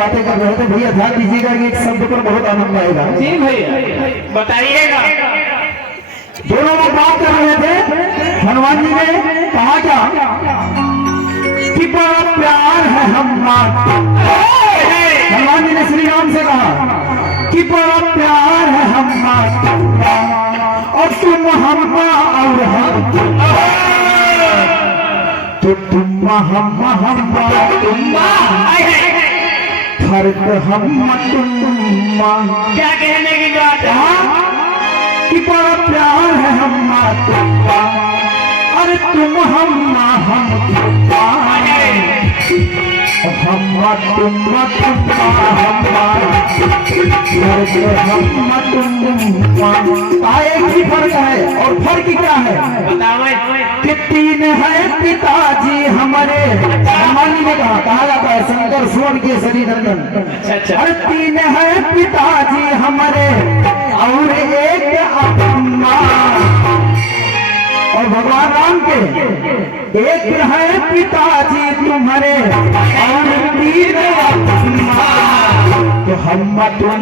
बातें कर रहे थे भैया, ध्यान दीजिएगा कि एक शब्द पर बहुत आनंद आएगा। जी भैया बताइएगा। दोनों लोग बात कर रहे थे, हनुमान जी ने कहा क्या कि बड़ा प्यार है हमारा। हनुमान जी ने श्री राम से कहा कि बड़ा प्यार है हमारा और तुम हम और हम, तो तुम हम फर्क हम तुम। क्या कहने की बात है कि बड़ा प्यार है हमारा, अरे तुम हम एक ही फर्क है, और फर्क क्या है कि तीन है पिताजी हमारे। हनुमान जी ने कहा जाता है शंकर सोन के शरीर नंदन। अरे तीन है पिताजी हमारे और एक अम्मा, और भगवान राम के एक है पिताजी तुम्हारे और तीन अम्मा, तो हम तुम